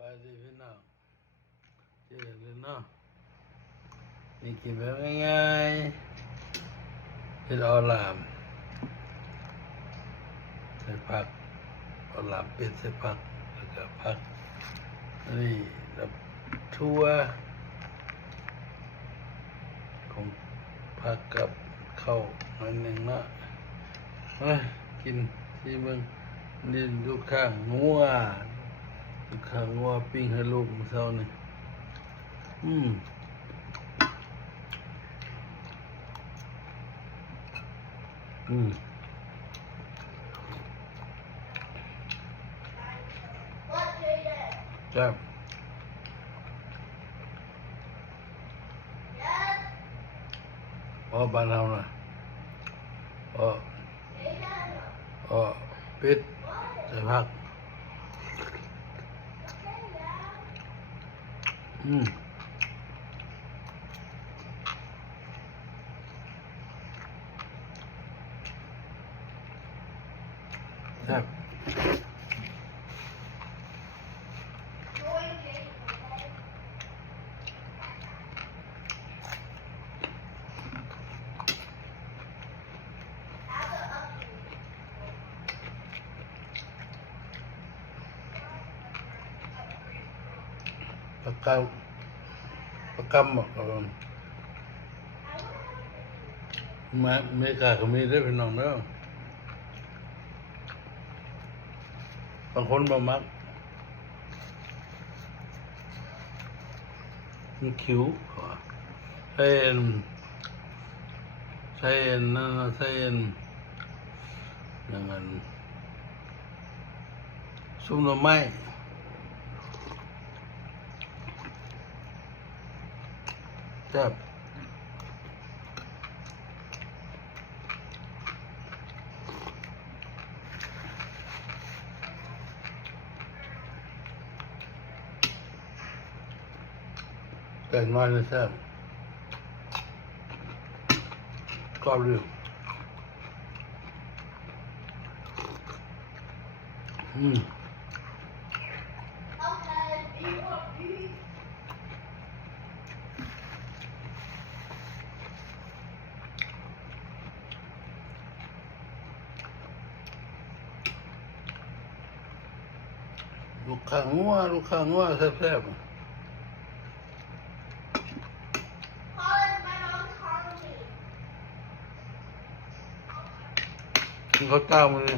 บายดีพี่น้องเจอกันเลยเนาะนี่กินแบบง่ายๆเห็ดออลามใส่ผักออลามเป็ดใส่ผักแล้วก็ผักนี่แล้วทั่วของผักกับข้าวหน่อยหนึ่งเนาะกินที่เมืองนี่ลูกข้างงัวปิ้งให้ลูกมื้อเช้านี่ครับบ้านเราน่ะเป็ดใส่ผักครับปลากำมาอเมริกาก็มีได้เป็นน้องเนาะบางคนบ่มักมันคิ้วใส่นั่นใส่อย่างนั้นซุปหน่อไม้ครับไก่น้อยเลยครับกรอบเลยลูกข้างงัวแซ่บๆกินข้าวเจ้ามือ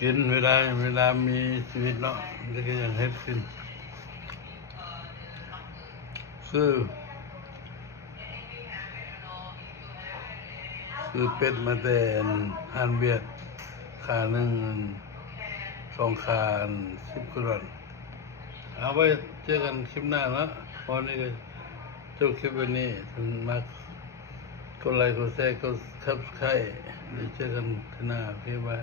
กินเวลามีชีวิตเนาะมันจะยังเฮ็ดกินซื้อเป็ดมาแต่ฮันเบียดขาหนึ่ง2 ขา10 กรัมเอาไว้เจอกันคลิปหน้านะวันนี้ก็จบคลิปวันนี้ถึงมากดไลค์กดแชร์กดซับสไครต์เดี๋ยวเจอกันที่หน้าพี่บาย